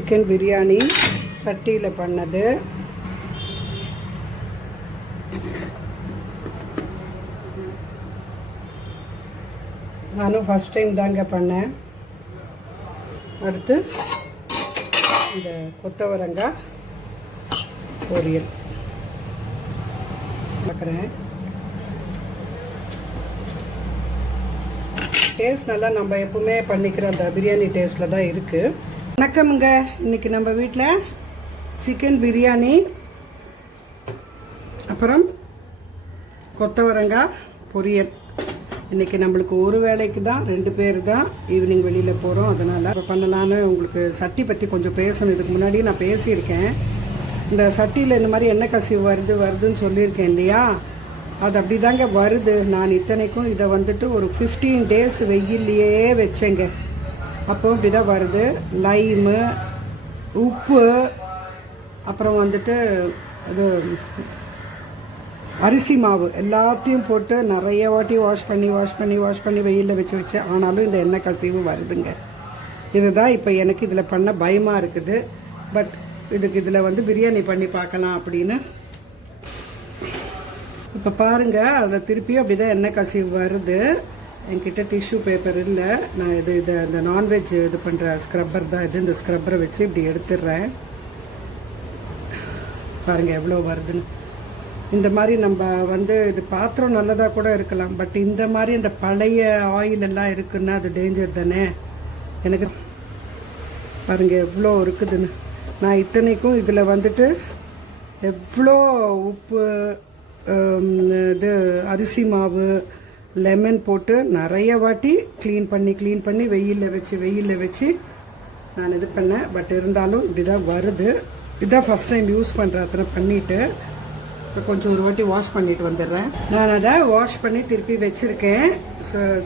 Chicken biryani சட்டியில் பண்ணது. நானும் ஃபஸ்ட் டைம் தாங்க பண்ணேன். அடுத்து இந்த கொத்தவரங்காய் பொரியல் பார்க்குறேன். டேஸ்ட் நல்லா நம்ம எப்பவுமே பண்ணிக்கிற அந்த பிரியாணி டேஸ்ட்டில் தான் இருக்குது. வணக்கமுங்க. இன்றைக்கி நம்ம வீட்டில் சிக்கன் பிரியாணி, அப்புறம் கொத்தவரங்காய் பொரியல். இன்றைக்கி நம்மளுக்கு ஒரு வேளைக்கு தான், 2 பேர் தான், ஈவினிங் வெளியில் போகிறோம். அதனால் இப்போ பண்ணலான்னு உங்களுக்கு சட்டி பற்றி கொஞ்சம் பேசணும். இதுக்கு முன்னாடி நான் பேசியிருக்கேன். இந்த சட்டியில் இந்த மாதிரி எண்ணெய் கசிவு வருதுன்னு சொல்லியிருக்கேன் இல்லையா? அது அப்படி தாங்க வருது. நான் இத்தனைக்கும் இதை வந்துட்டு ஒரு 15 டேஸ் வெயில்லையே வச்சேங்க. அப்போ இப்படி தான் வருது. லைமு, உப்பு, அப்புறம் வந்துட்டு இது அரிசி மாவு எல்லாத்தையும் போட்டு நிறைய வாட்டி வாஷ் பண்ணி வெயிலில் வச்சேன். ஆனாலும் இந்த எண்ணெய் கசிவு வருதுங்க. இதுதான் இப்போ எனக்கு இதில் பண்ண பயமாக இருக்குது. பட் இதில் வந்து பிரியாணி பண்ணி பார்க்கலாம் அப்படின்னு. இப்போ பாருங்கள், அதில் திருப்பியும் அப்படி தான் எண்ணெய் கசிவு வருது. என்கிட்ட டிஷ்யூ பேப்பர் இல்லை. நான் இந்த நான்வெஜ் இது பண்ணுற ஸ்க்ரப்பர் தான் இது. இந்த ஸ்க்ரப்பரை வச்சு இப்படி எடுத்துடுறேன். பாருங்கள் எவ்வளோ வருதுன்னு. இந்த மாதிரி நம்ம வந்து இது பாத்திரம் நல்லதாக கூட இருக்கலாம். பட் இந்த மாதிரி இந்த பழைய ஆயில் எல்லாம் இருக்குன்னா அது டேஞ்சர் தானே. எனக்கு பாருங்கள் எவ்வளோ இருக்குதுன்னு. நான் இத்தனைக்கும் இதில் வந்துட்டு எவ்வளோ உப்பு, இது அரிசி மாவு, லெமன் போட்டு நிறைய வாட்டி க்ளீன் பண்ணி வெயிலில் வச்சு நான் இது பண்ணேன். பட் இருந்தாலும் இப்படி தான் வருது. இதுதான் ஃபஸ்ட் டைம் யூஸ் பண்ணுறேன். அத்தனை பண்ணிவிட்டு இப்போ கொஞ்சம் ஒரு வாட்டி வாஷ் பண்ணிட்டு வந்துடுறேன். நான் அதை வாஷ் பண்ணி திருப்பி வச்சுருக்கேன்.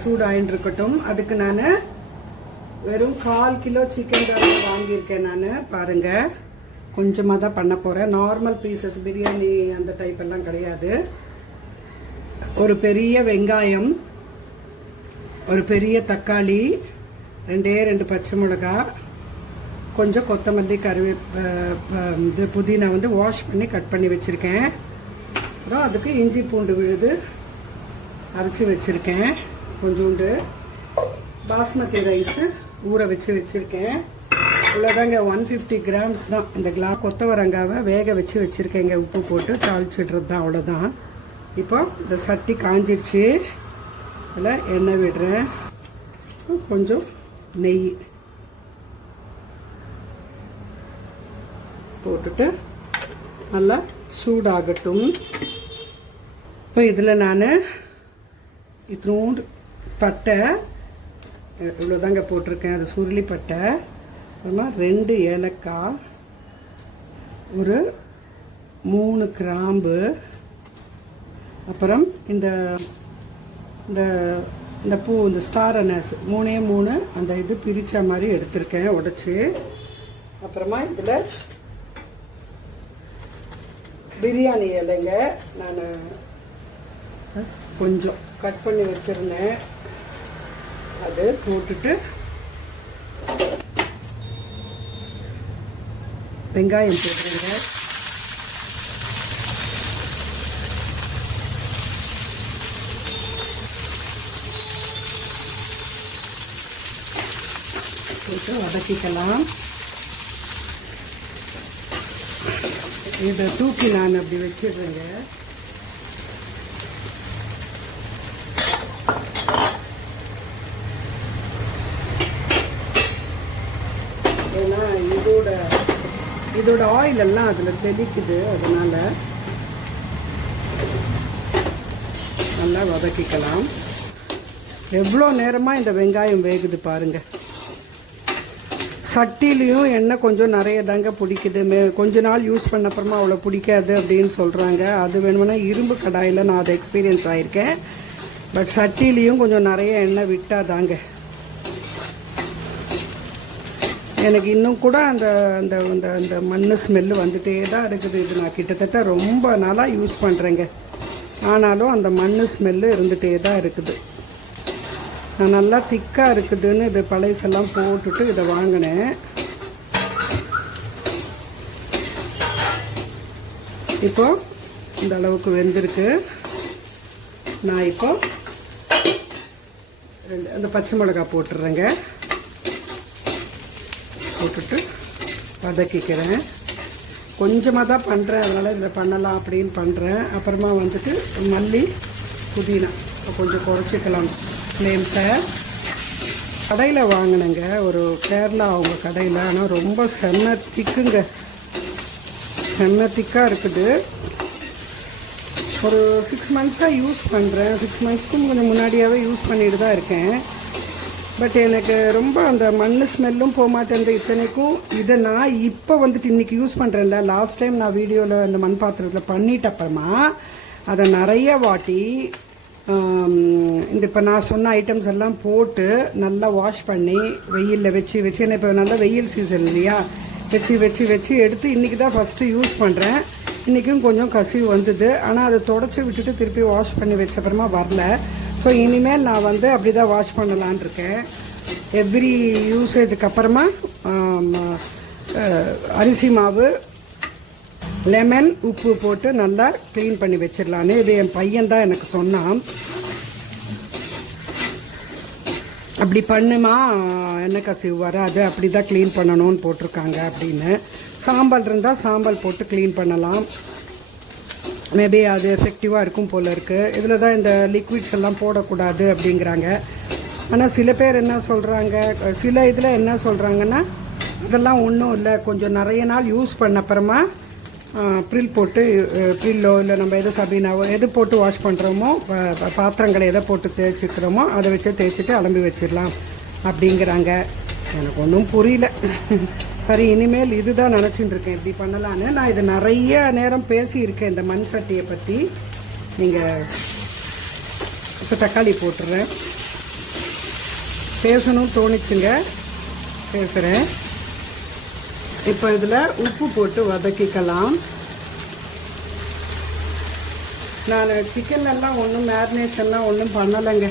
சூடு ஆயின்னு இருக்கட்டும். அதுக்கு நான் வெறும் 1/4 கிலோ சிக்கன் தான் வாங்கியிருக்கேன். நான் பாருங்கள் கொஞ்சமாக தான் பண்ண போகிறேன். நார்மல் பீசஸ் பிரியாணி அந்த டைப் எல்லாம் கிடையாது. ஒரு பெரிய வெங்காயம், ஒரு பெரிய தக்காளி, 2 பச்சை மிளகா, கொஞ்சம் கொத்தமல்லி, இது புதினா வந்து வாஷ் பண்ணி கட் பண்ணி வச்சுருக்கேன். அப்புறம் அதுக்கு இஞ்சி பூண்டு விழுது அரைச்சி வச்சுருக்கேன். கொஞ்சோண்டு பாஸ்மதி ரைஸு ஊற வச்சுருக்கேன். இவ்வளோதாங்க, 150 கிராம்ஸ் தான். இந்த கொத்தவரங்காவை வேக வச்சுருக்கேங்க. உப்பு போட்டு தாளிச்சிடுறது தான், அவ்வளோதான். இப்போ இந்த சட்டி காஞ்சிடுச்சு. அதில் எண்ணெய் விடுறேன். கொஞ்சம் நெய் போட்டுட்டு நல்லா சூடாகட்டும். இப்போ இதில் நான் இத்தினோண்டு பட்டை இவ்வளோதாங்க போட்டிருக்கேன். அது சுருளி பட்டை, அப்புறமா 2 ஏலக்காய், ஒரு 3 கிராம்பு, அப்புறம் இந்த இந்த பூ, இந்த ஸ்டார் அனஸ் 3 அந்த இது பிரித்த மாதிரி எடுத்திருக்கேன் உடைச்சி. அப்புறமா இதில் பிரியாணி இலைங்க நான் கொஞ்சம் கட் பண்ணி வச்சுருந்தேன். அது போட்டுட்டு வெங்காயம் போட்டுருங்க. போட்டு வதக்கிக்கலாம். இதை தூக்கி நான் அப்படி வச்சிடுறேங்க. ஏன்னா இதோட ஆயில் எல்லாம் அதில் தெளிக்குது. அதனால நல்லா வதக்கிக்கலாம். எவ்வளோ நேரமாக இந்த வெங்காயம் வேகுது பாருங்கள். சட்டிலையும் எண்ணெய் கொஞ்சம் நிறைய தாங்க பிடிக்குது. கொஞ்ச நாள் யூஸ் பண்ண அப்புறமா அவ்வளோ பிடிக்காது அப்படின்னு சொல்கிறாங்க. அது வேணும்னா இரும்பு கடாயில் நான் அதை எக்ஸ்பீரியன்ஸ் ஆகியிருக்கேன். பட் சட்டிலையும் கொஞ்சம் நிறைய எண்ணெய் விட்டால் தாங்க எனக்கு இன்னும் கூட அந்த அந்த அந்த மண் ஸ்மெல்லு வந்துகிட்டே தான் இருக்குது. இது நான் கிட்டத்தட்ட ரொம்ப நாளாக யூஸ் பண்ணுறேங்க. ஆனாலும் அந்த மண் ஸ்மெல்லு இருந்துகிட்டே தான் இருக்குது. நான் நல்லா திக்காக இருக்குதுன்னு இது பழைசெல்லாம் போட்டுட்டு இதை வாங்கினேன். இப்போ இந்த அளவுக்கு வெந்திருக்கு. நான் இப்போ அந்த பச்சை மிளகாய் போட்டுடுறேங்க. போட்டுட்டு வதக்கிக்கிறேன். கொஞ்சமாக தான் பண்ணுறேன், அதனால் இதில் பண்ணலாம் அப்படின்னு பண்ணுறேன். அப்புறமா வந்துட்டு மல்லி புதினா கொஞ்சம் குறைச்சிக்கலாம் ஃப்ளேம்ஸை. கடையில் வாங்கினேங்க, ஒரு கேரளா அவங்க கடையில். ஆனால் ரொம்ப செம்ம திக்குங்க, செம்ம திக்காக இருக்குது. ஒரு 6 மந்த்ஸாக யூஸ் பண்ணுறேன். 6 மந்த்ஸ்க்கும் கொஞ்சம் முன்னாடியாகவே யூஸ் பண்ணிட்டு தான் இருக்கேன். பட் எனக்கு ரொம்ப அந்த மண் ஸ்மெல்லும் போக மாட்டேன். இத்தனைக்கும் இதை நான் இப்போ வந்துட்டு இன்றைக்கி யூஸ் பண்ணுறேன்ல. லாஸ்ட் டைம் நான் வீடியோவில் அந்த மண் பாத்திரத்தில் பண்ணிட்ட அப்புறமா அதை நிறைய வாட்டி இந்த இப்போ நான் சொன்ன ஐட்டம்ஸ் எல்லாம் போட்டு நல்லா வாஷ் பண்ணி வெயிலில் வச்சு ஏன்னா இப்போ நல்லா வெயில் சீசன் இல்லையா, வச்சு எடுத்து இன்றைக்கி தான் ஃபஸ்ட்டு யூஸ் பண்ணுறேன். இன்றைக்கும் கொஞ்சம் கசிவு வந்தது. ஆனால் அதை தொடச்சி விட்டுட்டு திருப்பி வாஷ் பண்ணி வச்ச அப்புறமா வரல. ஸோ இனிமேல் நான் வந்து அப்படி தான் வாஷ் பண்ணலான் இருக்கேன். எவ்ரி யூசேஜுக்கு அப்புறமா அரிசி மாவு, லெமன், உப்பு போட்டு நல்லா க்ளீன் பண்ணி வச்சிடலான்னு. இது என் பையன் தான் எனக்கு சொன்னான், அப்படி பண்ணுமா எண்ணெய் கசிவு வராது, அப்படி தான் க்ளீன் பண்ணணும்னு போட்டிருக்காங்க அப்படின்னு. சாம்பல் இருந்தால் சாம்பல் போட்டு க்ளீன் பண்ணலாம். மேபி அது எஃபெக்டிவாக இருக்கும் போல் இருக்குது. இதில் தான் இந்த லிக்விட்ஸ் எல்லாம் போடக்கூடாது அப்படிங்கிறாங்க. ஆனால் சில பேர் என்ன சொல்கிறாங்க, சில இதில் என்ன சொல்கிறாங்கன்னா இதெல்லாம் ஒன்றும் இல்லை, கொஞ்சம் நிறைய நாள் யூஸ் பண்ண அப்புறமா ப்ரில் போட்டு, ப்ரில்லோ இல்லை நம்ம எது சபீனாவோ எது போட்டு வாஷ் பண்ணுறோமோ, பாத்திரங்களை எதை போட்டு தேய்ச்சிக்கிறோமோ அதை வச்சு தேய்ச்சிட்டு அலம்பி வச்சிடலாம் அப்படிங்கிறாங்க. எனக்கு ஒன்றும் புரியல. சரி, இனிமேல் இதுதான் நினச்சிட்டு இருக்கேன் இப்படி பண்ணலான்னு. நான் இது நிறைய நேரம் பேசியிருக்கேன் இந்த மண் சட்டியை பற்றி. நீங்கள் இப்போ தக்காளி போட்டுடுறேன். பேசணும்னு தோணிச்சுங்க, பேசுகிறேன். இப்போ இதில் உப்பு போட்டு வதக்கிக்கலாம். நான் சிக்கன்லாம் ஒன்றும் மேரினேஷன்லாம் ஒன்றும் பண்ணலைங்க,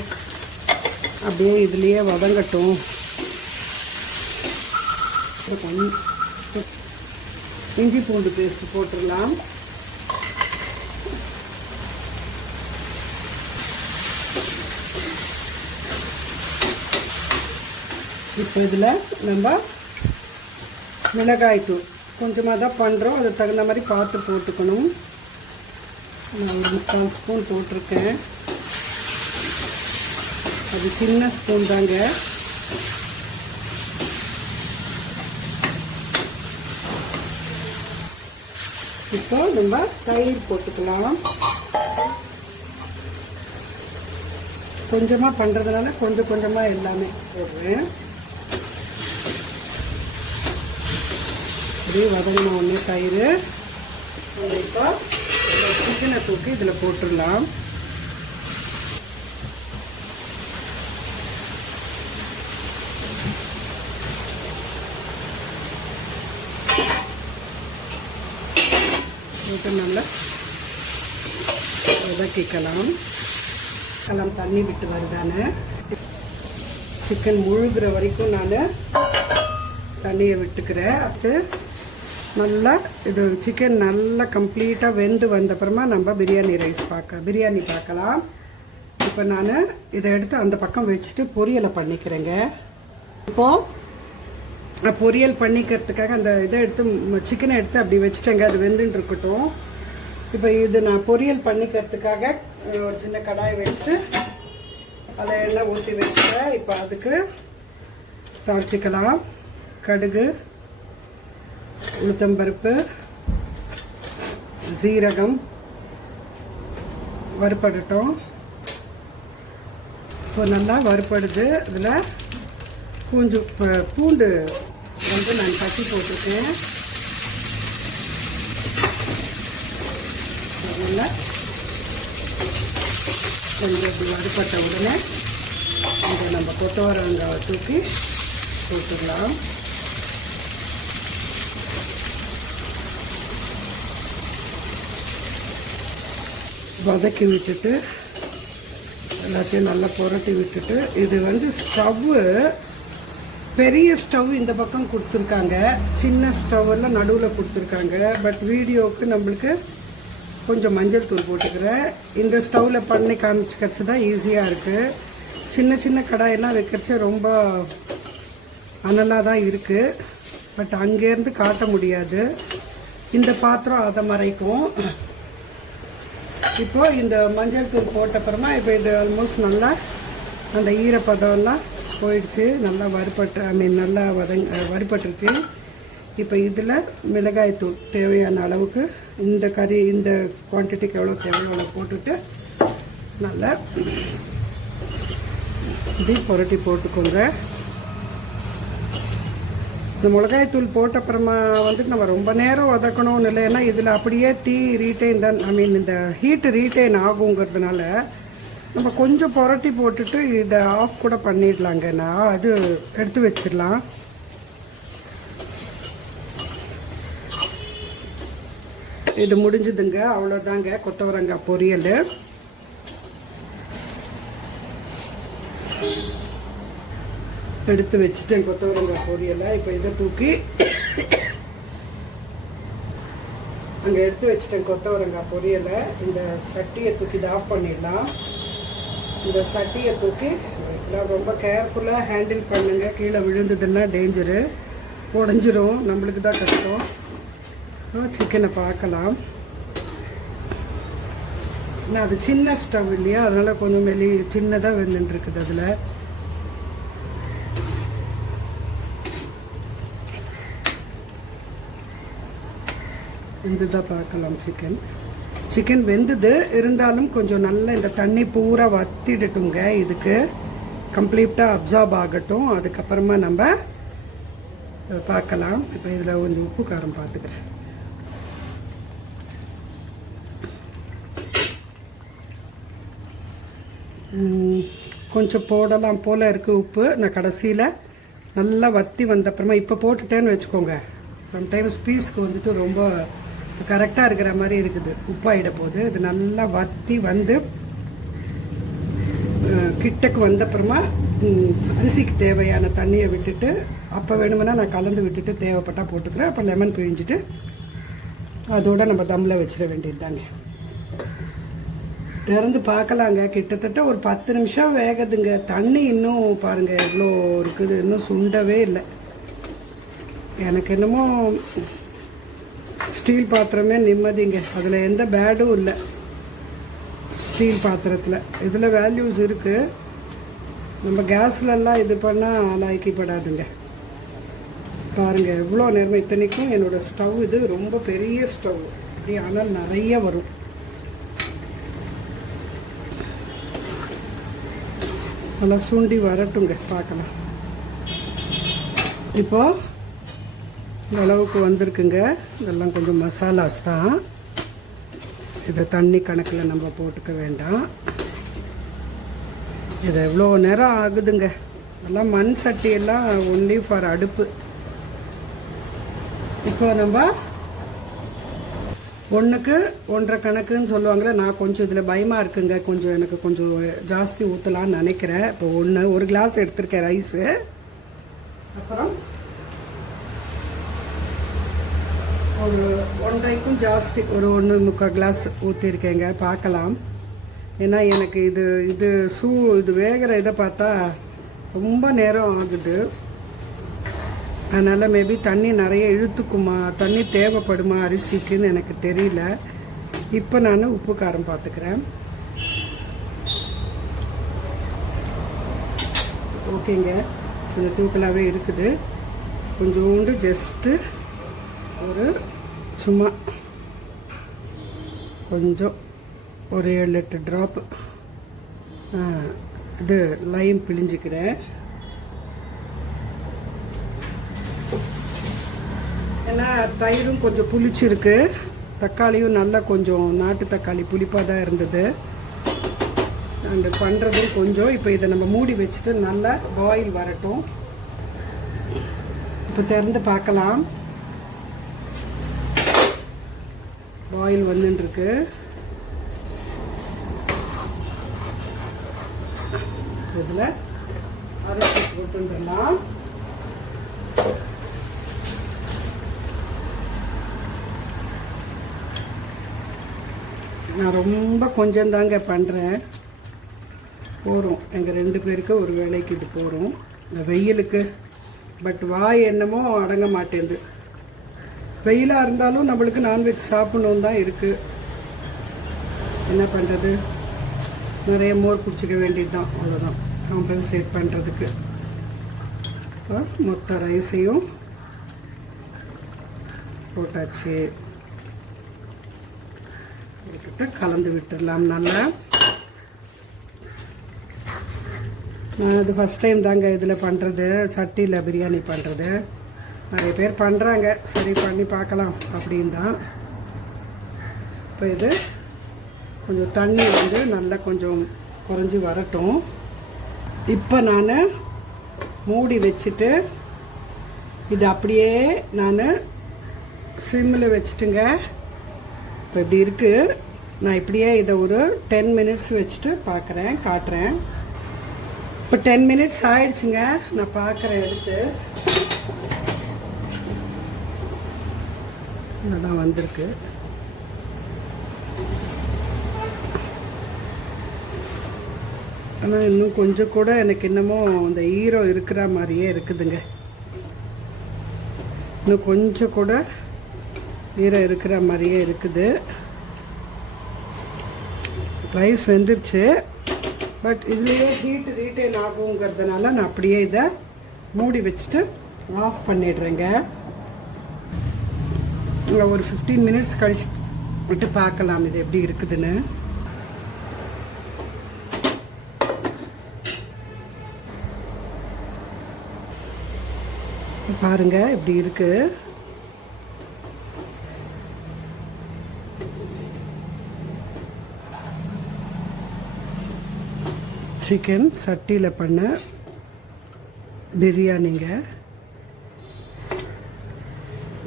அப்படியே இதுலேயே வதங்கட்டும். இஞ்சி பூண்டு பேஸ்ட் போட்டுடலாம். இப்போ இதில் நம்ம மிளகாய் தூள் கொஞ்சமாக தான் பண்ணுறோம், அதுக்கு தகுந்த மாதிரி பார்த்து போட்டுக்கணும். நான் ஒரு 3/4 ஸ்பூன் போட்டிருக்கேன். அது சின்ன ஸ்பூன் தாங்க. இப்போ நம்ம தயிர் போட்டுக்கலாம். கொஞ்சமாக பண்ணுறதுனால கொஞ்சம் கொஞ்சமாக எல்லாமே போடுறேன். அப்படியே வதங்கின உடனே தயிர் இப்போ சிக்கனை தூக்கி இதில் போட்டுடலாம். நல்லா வதக்கிக்கலாம். தண்ணி விட்டு வருதானே, சிக்கன் முழுகிற வரைக்கும் நான் தண்ணியை விட்டுக்கிறேன். அது நல்லா இது சிக்கன் நல்லா கம்ப்ளீட்டாக வெந்து வந்தப்புறமா நம்ம பிரியாணி பார்க்கலாம். இப்போ நான் இதை எடுத்து அந்த பக்கம் வச்சுட்டு பொரியலை பண்ணிக்கிறேங்க. இப்போது பொரியல் பண்ணிக்கிறதுக்காக அந்த இதை எடுத்து சிக்கனை எடுத்து அப்படி வச்சுட்டேங்க, அது வெந்துன்னு இருக்கட்டும். இப்போ இது நான் பொரியல் பண்ணிக்கிறதுக்காக ஒரு சின்ன கடாயை வச்சுட்டு அதை எண்ணெய் ஊற்றி வச்சுட்டேன். இப்போ அதுக்கு தாளிச்சிக்கலாம். கடுகு, உளுத்தம்பருப்பு, சீரகம் வறுப்படட்டும். இப்போ நல்லா வறுப்படுது. இதில் பூண்டு வந்து நான் தட்டி போட்டிருக்கேன். நல்லா கொஞ்சம் இப்படி வறுப்பட்ட உடனே இதை நம்ம கொத்தவரங்காவை தூக்கி போட்டுடலாம். வதக்கி விட்டுட்டு எல்லாத்தையும் நல்லா புரட்டி விட்டுட்டு, இது வந்து ஸ்டவ்வு பெரிய ஸ்டவ் இந்த பக்கம் கொடுத்துருக்காங்க, சின்ன ஸ்டவ்வெல்லாம் நடுவில் கொடுத்துருக்காங்க. பட் வீடியோவுக்கு நம்மளுக்கு கொஞ்சம் மஞ்சள் தூள் போட்டுக்கிறேன். இந்த ஸ்டவ்வில் பண்ணி காமிச்சு தான் ஈஸியாக இருக்குது. சின்ன சின்ன கடாயெல்லாம் வைக்கிறச்சு ரொம்ப அனலாக தான் இருக்குது. பட் அங்கேருந்து காட்ட முடியாது, இந்த பாத்திரம் அதை மறைக்கும். இப்போது இந்த மஞ்சள் தூள் போட்டப்புறமா இப்போ இது ஆல்மோஸ்ட் நல்லா அந்த ஈரப்பதம்லாம் போயிடுச்சு. நல்லா நல்லா வறுபட்டுருச்சு. இப்போ இதில் மிளகாய் தூள் தேவையான அளவுக்கு இந்த குவான்டிட்டிக்கு எவ்வளோ தேவையோ அவ்வளோ போட்டுட்டு நல்லா இப்படி புரட்டி போட்டுக்கோங்க. இந்த மிளகாய் தூள் போட்டப்புறமா நம்ம ரொம்ப நேரம் வதக்கணும்னு இல்லை. ஏன்னா இதில் அப்படியே தீ ரீட்டைன் தான், இந்த ஹீட்டு ரீட்டைன் ஆகுங்கிறதுனால நம்ம கொஞ்சம் புரட்டி போட்டுட்டு இதை ஆஃப் கூட பண்ணிடலாங்கண்ணா. அது எடுத்து வச்சிடலாம். இது முடிஞ்சுதுங்க, அவ்வளோதாங்க கொத்தவரங்காய் பொரியல். எடுத்து வச்சுட்டேன் கொத்தவரங்காய் பொரியலை. இப்போ இதை தூக்கி அங்கே எடுத்து வச்சுட்டேன் கொத்தவரங்காய் பொரியலை. இந்த சட்டியை தூக்கி இதை ஆஃப் பண்ணிடலாம். இந்த சட்டியை தூக்கி ரொம்ப கேர்ஃபுல்லாக ஹேண்டில் பண்ணுங்க. கீழே விழுந்ததுன்னா டேஞ்சரு, உடஞ்சிரும், நம்மளுக்கு தான் கஷ்டம். சிக்கனை பார்க்கலாம். ஆனால் அது சின்ன ஸ்டவ் இல்லையா, அதனால் கொஞ்சம் சின்னதாக வெந்துட்டுருக்குது. அதில் வெந்துதான் பார்க்கலாம். சிக்கன் வெந்தது, இருந்தாலும் கொஞ்சம் நல்லா இந்த தண்ணி பூரா வத்திடட்டுங்க. இதுக்கு கம்ப்ளீட்டாக அப்சார்ப் ஆகட்டும், அதுக்கப்புறமா நம்ம பார்க்கலாம். இப்போ இதில் கொஞ்சம் உப்பு காரம் பார்த்துக்கிறேன். கொஞ்சம் போடலாம் போல் இருக்குது உப்பு. நான் கடைசியில் நல்லா வத்தி வந்தப்புறமா இப்போ போட்டுட்டேன்னு வச்சுக்கோங்க, சம்டைம்ஸ் பீஸ்க்கு ரொம்ப கரெக்டாக இருக்கிற மாதிரி இருக்குது, உப்பாயிட போகுது. இது நல்லா வத்தி வந்து கிட்டக்கு வந்தப்புறமா அரிசிக்கு தேவையான தண்ணியை விட்டுட்டு, அப்போ வேணுமென்னா நான் கலந்து விட்டுட்டு தேவைப்பட்டால் போட்டுக்கிறேன். அப்போ லெமன் பிழிஞ்சிட்டு அதோடு நம்ம தம்மில் வச்சிட வேண்டியதுதாங்க. திறந்து பார்க்கலாங்க. கிட்டத்தட்ட ஒரு 10 நிமிஷம் வேகுதுங்க. தண்ணி இன்னும் பாருங்கள் எவ்வளோ இருக்குது, இன்னும் சுண்டவே இல்லை. எனக்கு என்னமோ ஸ்டீல் பாத்திரமே நிம்மதிங்க, அதில் எந்த பேடும் இல்லை. ஸ்டீல் பாத்திரத்தில் இதில் வேல்யூஸ் இருக்குது. நம்ம கேஸ்லலாம் இது பண்ணால் லாய்க்கப்படாதுங்க. பாருங்கள் எவ்வளோ நேரமாக. இத்தனைக்கும் என்னோடய ஸ்டவ் இது ரொம்ப பெரிய ஸ்டவ், அப்படி ஆனால் நிறைய வரும். நல்லா சுண்டி வரட்டுங்க, பார்க்கலாம். இப்போது இந்த அளவுக்கு வந்திருக்குங்க. இதெல்லாம் கொஞ்சம் மசாலாஸ் தான், இதை தண்ணி கணக்கில் நம்ம போட்டுக்க வேண்டாம். இது எவ்வளோ நேரம் ஆகுதுங்க. எல்லாம் மண் சட்டியெல்லாம் ஒன்லி ஃபார் அடுப்பு. இப்போ நம்ம 1க்கு 1.5 கணக்குன்னு சொல்லுவாங்களே, நான் கொஞ்சம் இதில் பயமாக இருக்குங்க. எனக்கு கொஞ்சம் ஜாஸ்தி ஊற்றலான்னு நினைக்கிறேன். இப்போ 1 கிளாஸ் எடுத்திருக்கேன் ரைஸு. அப்புறம் ஒரு 1.5க்கும் ஜாஸ்தி ஒரு 1.25 கிளாஸ் ஊற்றிருக்கேங்க. பார்க்கலாம். ஏன்னா எனக்கு இது வேகிற இதை பார்த்தா ரொம்ப நேரம் ஆகுது. அதனால் மேபி தண்ணி நிறைய இழுத்துக்குமா, தண்ணி தேவைப்படுமா அரிசிக்குன்னு எனக்கு தெரியல. இப்போ நான் உப்பு காரம் பார்த்துக்கிறேன். ஓகேங்க, கொஞ்சம் தூக்கலாகவே இருக்குது. கொஞ்சோண்டு ஜஸ்ட்டு சும்மா கொஞ்சம் ஒரு 7-8 ட்ராப்பு இது லைம் பிழிஞ்சிக்கிறேன். ஏன்னா தயிரும் கொஞ்சம் புளிச்சிருக்கு, தக்காளியும் நல்லா கொஞ்சம் நாட்டு தக்காளி புளிப்பாக தான் இருந்தது. அந்த பண்ணுறதும் கொஞ்சம். இப்போ இதை நம்ம மூடி வச்சுட்டு நல்லா பாயில் வரட்டும். இப்போ திறந்து பார்க்கலாம். பாயில் வந்துட்டுருக்கு. இதில் அரைச்சி போட்டுடலாம். நான் ரொம்ப கொஞ்சம் தாங்க பண்ணுறேன். போகிறோம் எங்கள் 2 பேருக்கு ஒரு வேளைக்கு இது போகிறோம் இந்த வெயிலுக்கு. பட் வாய் என்னமோ அடங்க மாட்டேங்குது. வெயிலாக இருந்தாலும் நம்மளுக்கு நான்வெஜ் சாப்பிடணும் தான் இருக்குது. என்ன பண்ணுறது, நிறைய மோர் குடிச்சிக்க வேண்டியது தான், அவ்வளோதான் காம்பன்சேட் பண்ணுறதுக்கு. மொத்த ரைஸையும் போட்டாச்சு. கலந்து விட்டுடலாம் நல்லா. நான் இது ஃபஸ்ட் டைம் தாங்க இதில் பண்ணுறது, சட்டியில் பிரியாணி பண்ணுறது. நிறைய பேர் பண்ணுறாங்க, சரி பண்ணி பார்க்கலாம் அப்படின்னு தான். இப்போ இது கொஞ்சம் தண்ணி வந்து நல்லா கொஞ்சம் குறைஞ்சி வரட்டும். இப்போ நான் மூடி வச்சுட்டு இது அப்படியே நான் சிம்மில் வச்சுட்டுங்க. இப்போ இப்படி இருக்குது. நான் இப்படியே இதை ஒரு 10 மினிட்ஸ் வச்சுட்டு காட்டுறேன். இப்போ 10 மினிட்ஸ் ஆயிடுச்சுங்க. நான் பார்க்குறேன் எடுத்து. நல்லா வந்திருக்கு. ஆனால் இன்னும் கொஞ்சம் கூட எனக்கு இன்னமும் இந்த ஈரம் இருக்கிற மாதிரியே இருக்குதுங்க. இன்னும் கொஞ்சம் கூட ஈரம் இருக்கிற மாதிரியே இருக்குது. ரைஸ் வெந்துருச்சு. பட் இதுலேயே ஹீட் ரீட்டைன் ஆகுங்கிறதுனால நான் அப்படியே இதை மூடி வச்சுட்டு ஆஃப் பண்ணிடுறேங்க. ஒரு 15 மினிட்ஸ் கழிச்சு விட்டு பார்க்கலாம் இது எப்படி இருக்குதுன்னு. பாருங்க இப்படி இருக்கு. சிக்கன் சட்டியில் பண்ண பிரியாணிங்க.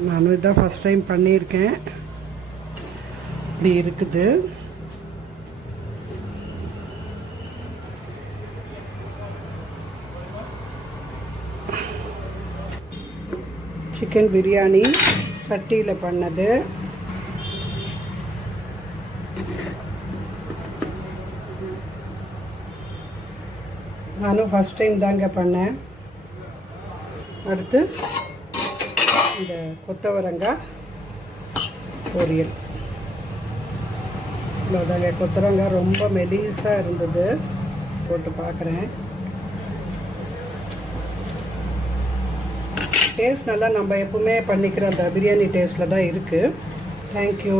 நானும் இதான் ஃபஸ்ட் டைம் பண்ணியிருக்கேன். இப்படி இருக்குது. சிக்கன் பிரியாணி சட்டியில் பண்ணது. நானும் ஃபஸ்ட் டைம் தாங்க பண்ணேன். அடுத்து இந்த கொத்தவரங்காய் பொரியல். இவ்வளோதாங்க. கொத்தவரங்காய் ரொம்ப மெலிசாக இருந்தது. போட்டு பார்க்குறேன். டேஸ்ட் நல்லா நம்ம எப்பவுமே பண்ணிக்கிற அந்த பிரியாணி டேஸ்ட்டில் தான் இருக்குது. தேங்க்யூ.